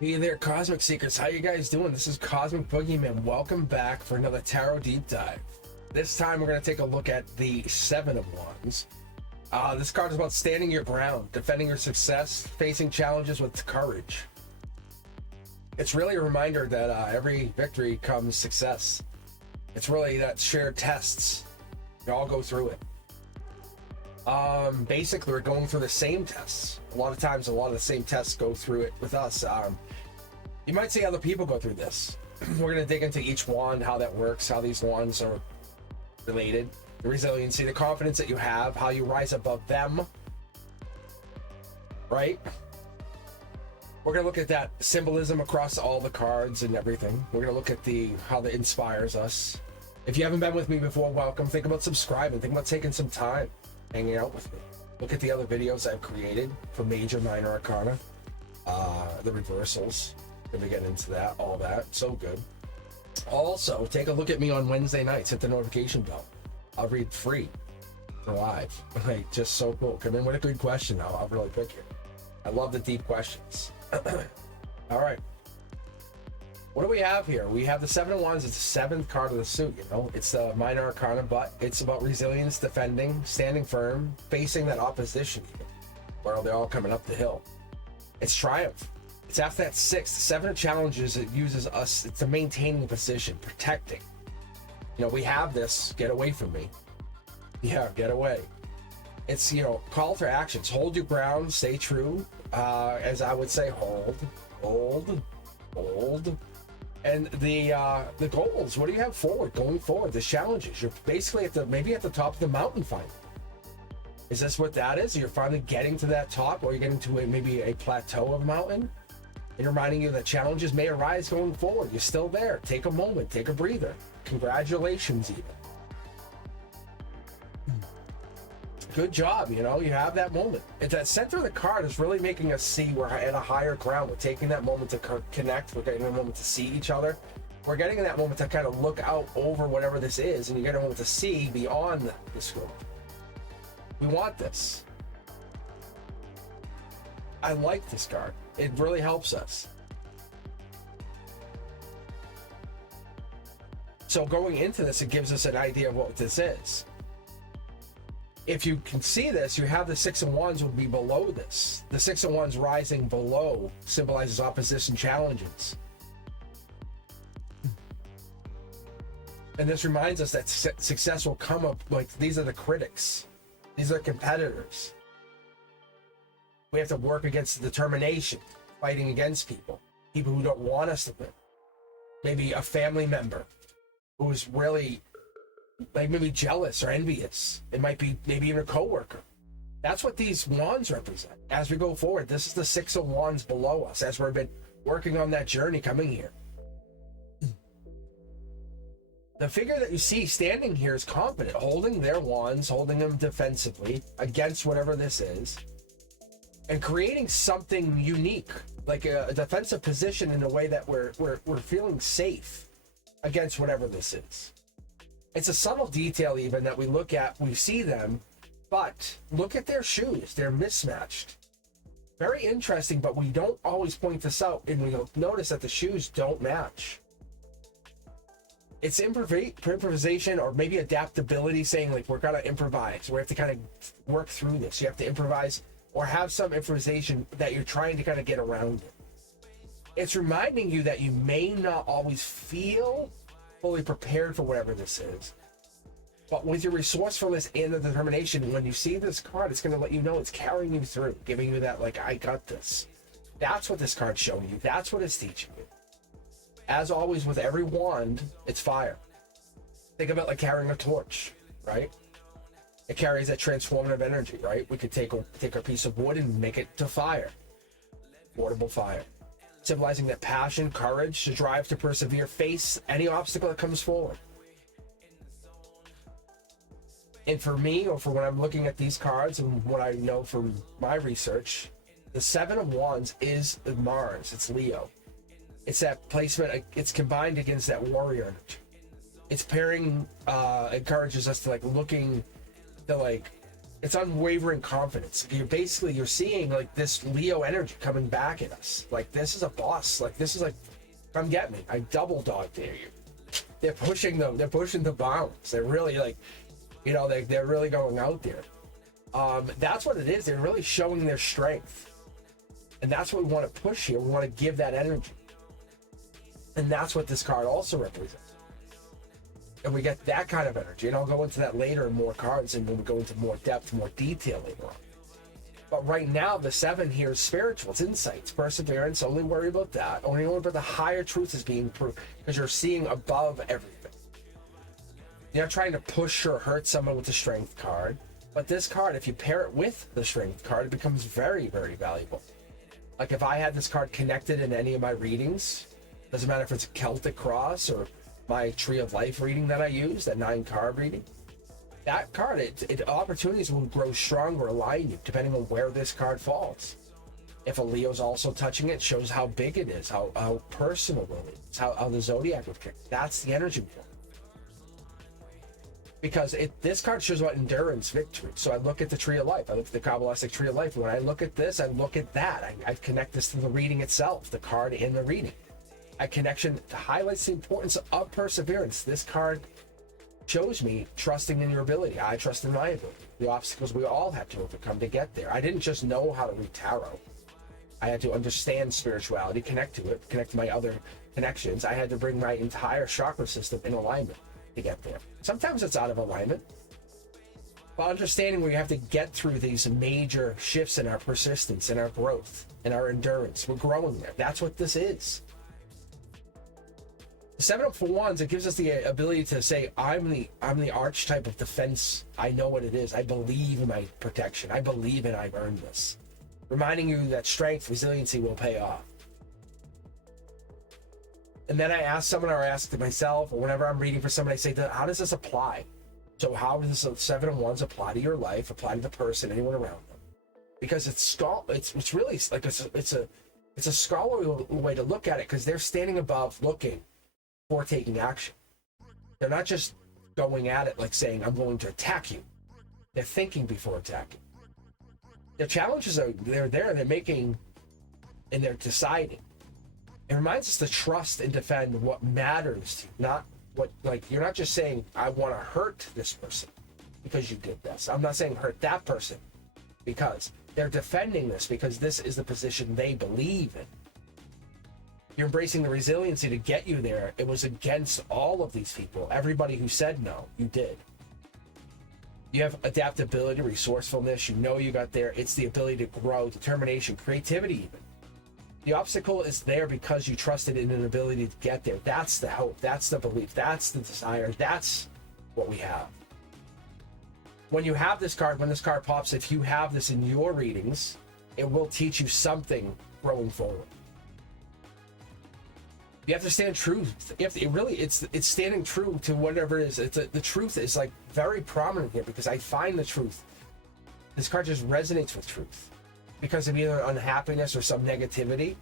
Hey there, Cosmic Seekers. How you guys doing? This is Cosmic Boogeyman. Welcome back for another Tarot Deep Dive. This time we're going to take a look at the Seven of Wands. This card is about standing your ground, defending your success, facing challenges with courage. It's really a reminder that every victory comes success. It's really that shared tests. We all go through it. Basically, we're going through the same tests. A lot of times, a lot of the same tests go through it with us. You might see other people go through this. We're going to dig into each wand, how that works, how these wands are related, the resiliency, the confidence that you have, how you rise above them, right? We're going to look at that symbolism across all the cards and everything. We're going to look at how that inspires us. If you haven't been with me before, welcome. Think about subscribing. Think about taking some time hanging out with me. Look at the other videos I've created for major, minor arcana, the reversals. Gonna get into that, all that. So good. Also, take a look at me on Wednesday nights. Hit the notification bell. I'll read free for live. Like, just so cool. Come in with a good question. I'll really pick you. I love the deep questions. All right. What do we have here? We have the Seven of Wands. It's the seventh card of the suit, you know. It's the minor arcana, but it's about resilience, defending, standing firm, facing that opposition, where they're all coming up the hill. It's triumph. It's after that six, the seven of challenges. It uses us to maintaining a position, protecting. You know, we have this. Get away from me. Yeah, get away. It's, you know, call for actions. Hold your ground. Stay true. As I would say, hold. And the goals, what do you have going forward? The challenges. You're basically maybe at the top of the mountain finally. Is this what that is? You're finally getting to that top, or you're getting to maybe a plateau of mountain? And reminding you that challenges may arise going forward. You're still there. Take a moment. Take a breather. Congratulations, even. Good job, you know, you have that moment. At the center of the card is really making us see we're at a higher ground. We're taking that moment to connect. We're getting a moment to see each other. We're getting that moment to kind of look out over whatever this is, and you get a moment to see beyond the scope. We want this. I like this card. It really helps us. So going into this, it gives us an idea of what this is. If you can see this, you have the Six of Wands would be below this. The Six of Wands rising below symbolizes opposition, challenges. And this reminds us that success will come up, like, these are the critics. These are competitors. We have to work against determination, fighting against people who don't want us to win. Maybe a family member who's really, like, maybe jealous or envious. It might be maybe even a coworker. That's what these wands represent. As we go forward, this is the Six of Wands below us as we've been working on that journey coming here. The figure that you see standing here is confident, holding their wands, holding them defensively against whatever this is, and creating something unique, like a defensive position in a way that we're feeling safe against whatever this is. It's a subtle detail even that we look at, we see them, but look at their shoes. They're mismatched. Very interesting, but we don't always point this out, and we notice that the shoes don't match. It's improvisation or maybe adaptability, saying like we're gonna improvise. We have to kind of work through this. You have to improvise or have some improvisation that you're trying to kind of get around it. It's reminding you that you may not always feel fully prepared for whatever this is, but with your resourcefulness and the determination, when you see this card, it's going to let you know it's carrying you through, giving you that, like, I got this. That's what this card's showing you. That's what it's teaching you. As always, with every wand, it's fire. Think of it like carrying a torch, right? It carries that transformative energy, right? We could take a piece of wood and make it to fire. Portable fire. Symbolizing that passion, courage, to drive, to persevere, face any obstacle that comes forward. And for me, or for when I'm looking at these cards and what I know from my research, the Seven of Wands is Mars. It's Leo. It's that placement. It's combined against that warrior energy. It's pairing, encourages us to, like, looking to, like, It's unwavering confidence. You're seeing like this Leo energy coming back at us. Like this is a boss. Like this is like, come get me. I double dog dare you. They're pushing the bounds. They're really like, they're really going out there. That's what it is. They're really showing their strength. And that's what we want to push here. We want to give that energy. And that's what this card also represents. And we get that kind of energy. And I'll go into that later in more cards and when we go into more depth, more detail later on. But right now, the 7 here is spiritual. It's insights, perseverance. Only worry about that. Only worry about the higher truth is being proved because you're seeing above everything. You're not trying to push or hurt someone with the strength card. But this card, if you pair it with the strength card, it becomes very, very valuable. Like if I had this card connected in any of my readings, doesn't matter if it's a Celtic cross or my Tree of Life reading that I use, that 9 card reading, that card, opportunities will grow stronger, align you, depending on where this card falls. If a Leo's also touching it, shows how big it is, how personal it is, how the Zodiac would kick. That's the energy point. Because this card shows about endurance, victory. So I look at the Tree of Life. I look at the Kabbalistic Tree of Life. When I look at this, I look at that. I connect this to the reading itself, the card in the reading. A connection highlights the importance of perseverance. This card shows me trusting in your ability. I trust in my ability. The obstacles we all have to overcome to get there. I didn't just know how to read tarot. I had to understand spirituality, connect to it, connect to my other connections. I had to bring my entire chakra system in alignment to get there. Sometimes it's out of alignment. But understanding where you have to get through these major shifts in our persistence, in our growth, in our endurance. We're growing there. That's what this is. The 7 of Wands, it gives us the ability to say, I'm the archetype of defense. I know what it is. I believe in my protection. I believe in I've earned this. Reminding you that strength, resiliency will pay off. And then I ask someone, or I ask myself, or whenever I'm reading for somebody, I say, how does this apply? So how does this 7 of Wands apply to your life, apply to the person, anyone around them? Because it's really like it's a scholarly way to look at it, because they're standing above looking for taking action. They're not just going at it like saying, I'm going to attack you. They're thinking before attacking. Their challenges they're there, they're making, and they're deciding. It reminds us to trust and defend what matters to you, not what, like, you're not just saying, I want to hurt this person because you did this. I'm not saying hurt that person because they're defending this because this is the position they believe in. You're embracing the resiliency to get you there. It was against all of these people. Everybody who said no, you did. You have adaptability, resourcefulness. You know you got there. It's the ability to grow, determination, creativity even. The obstacle is there because you trusted in an ability to get there. That's the hope. That's the belief. That's the desire. That's what we have. When you have this card, when this card pops, if you have this in your readings, it will teach you something growing forward. You have to stand true. You have to, it's standing true to whatever it is. The truth is like very prominent here because I find the truth. This card just resonates with truth. Because of either unhappiness or some negativity,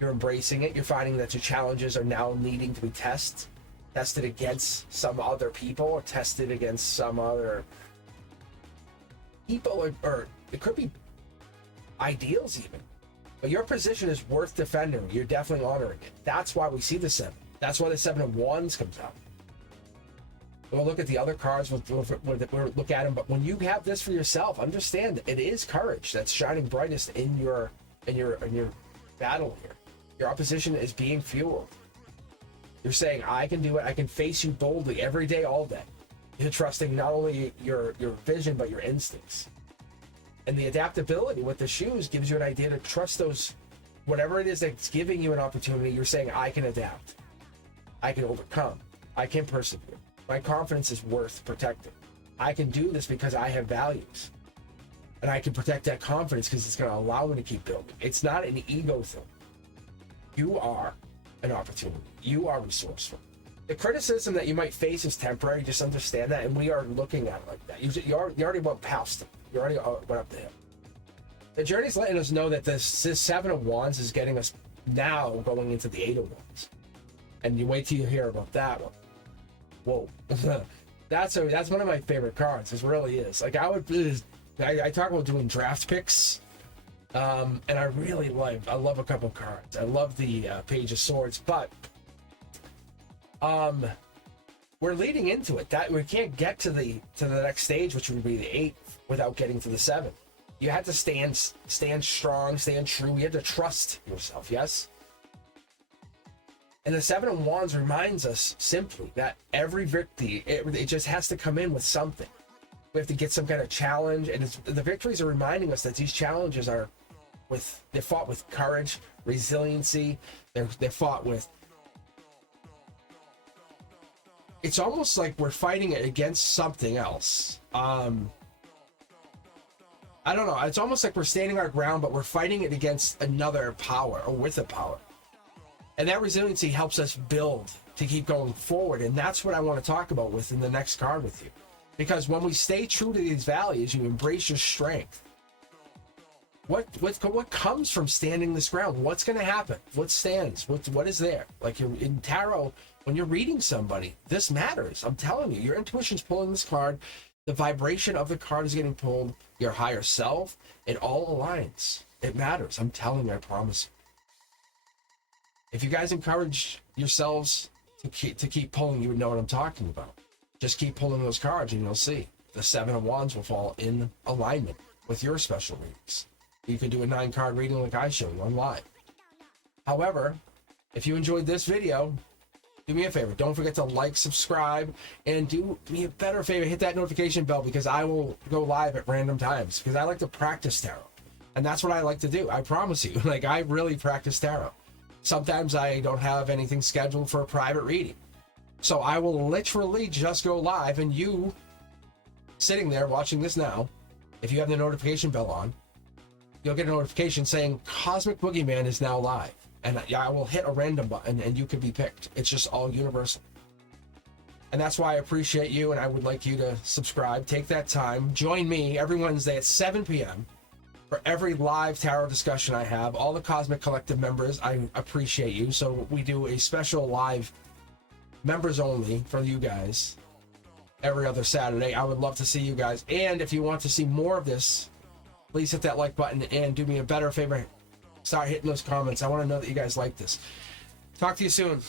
you're embracing it. You're finding that your challenges are now needing to be tested against some other people or tested against some other people, or it could be ideals even. But your position is worth defending. You're definitely honoring it. That's why we see the 7. That's why the 7 of Wands comes out. We'll look at the other cards. We'll look at them. But when you have this for yourself, understand it is courage that's shining brightest in your battle here. Your opposition is being fueled. You're saying, I can do it. I can face you boldly every day, all day. You're trusting not only your vision, but your instincts. And the adaptability with the shoes gives you an idea to trust those, whatever it is that's giving you an opportunity. You're saying, I can adapt. I can overcome. I can persevere. My confidence is worth protecting. I can do this because I have values. And I can protect that confidence because it's going to allow me to keep building. It's not an ego thing. You are an opportunity. You are resourceful. The criticism that you might face is temporary. Just understand that. And we are looking at it like that. You already went past it. You already went up the hill. The journey's letting us know that this 7 of Wands is getting us now going into the 8 of Wands. And you wait till you hear about that one. Whoa. That's one of my favorite cards. It really is. Like, I talk about doing draft picks, and I love a couple cards. I love the Page of Swords, but we're leading into it. That we can't get to the next stage, which would be the 8th, without getting to the 7th. You had to stand strong, stand true. You had to trust yourself, yes? And the 7 of Wands reminds us simply that every victory, it just has to come in with something. We have to get some kind of challenge, and the victories are reminding us that these challenges are they're fought with courage, resiliency. They're fought with. It's almost like we're fighting it against something else. I don't know. It's almost like we're standing our ground, but we're fighting it against another power or with a power. And that resiliency helps us build to keep going forward. And that's what I want to talk about in the next card with you. Because when we stay true to these values, you embrace your strength. What comes from standing this ground? What's going to happen? What stands? What is there? Like in tarot, when you're reading somebody, this matters. I'm telling you, your intuition's pulling this card. The vibration of the card is getting pulled. Your higher self, it all aligns. It matters. I'm telling you, I promise you. If you guys encourage yourselves to keep pulling, you would know what I'm talking about. Just keep pulling those cards and you'll see. The 7 of Wands will fall in alignment with your special readings. You could do a 9-card reading like I showed you on live. However, if you enjoyed this video, do me a favor. Don't forget to like, subscribe, and do me a better favor. Hit that notification bell because I will go live at random times because I like to practice tarot. And that's what I like to do. I promise you. Like, I really practice tarot. Sometimes I don't have anything scheduled for a private reading. So I will literally just go live, and you sitting there watching this now, if you have the notification bell on, you'll get a notification saying Cosmic Boogeyman is now live. And I will hit a random button and you could be picked. It's just all universal. And that's why I appreciate you, and I would like you to subscribe. Take that time. Join me every Wednesday at 7 p.m. for every live tarot discussion I have. All the Cosmic Collective members, I appreciate you. So we do a special live members only for you guys every other Saturday. I would love to see you guys. And if you want to see more of this, please hit that like button and do me a better favor. Start hitting those comments. I want to know that you guys like this. Talk to you soon.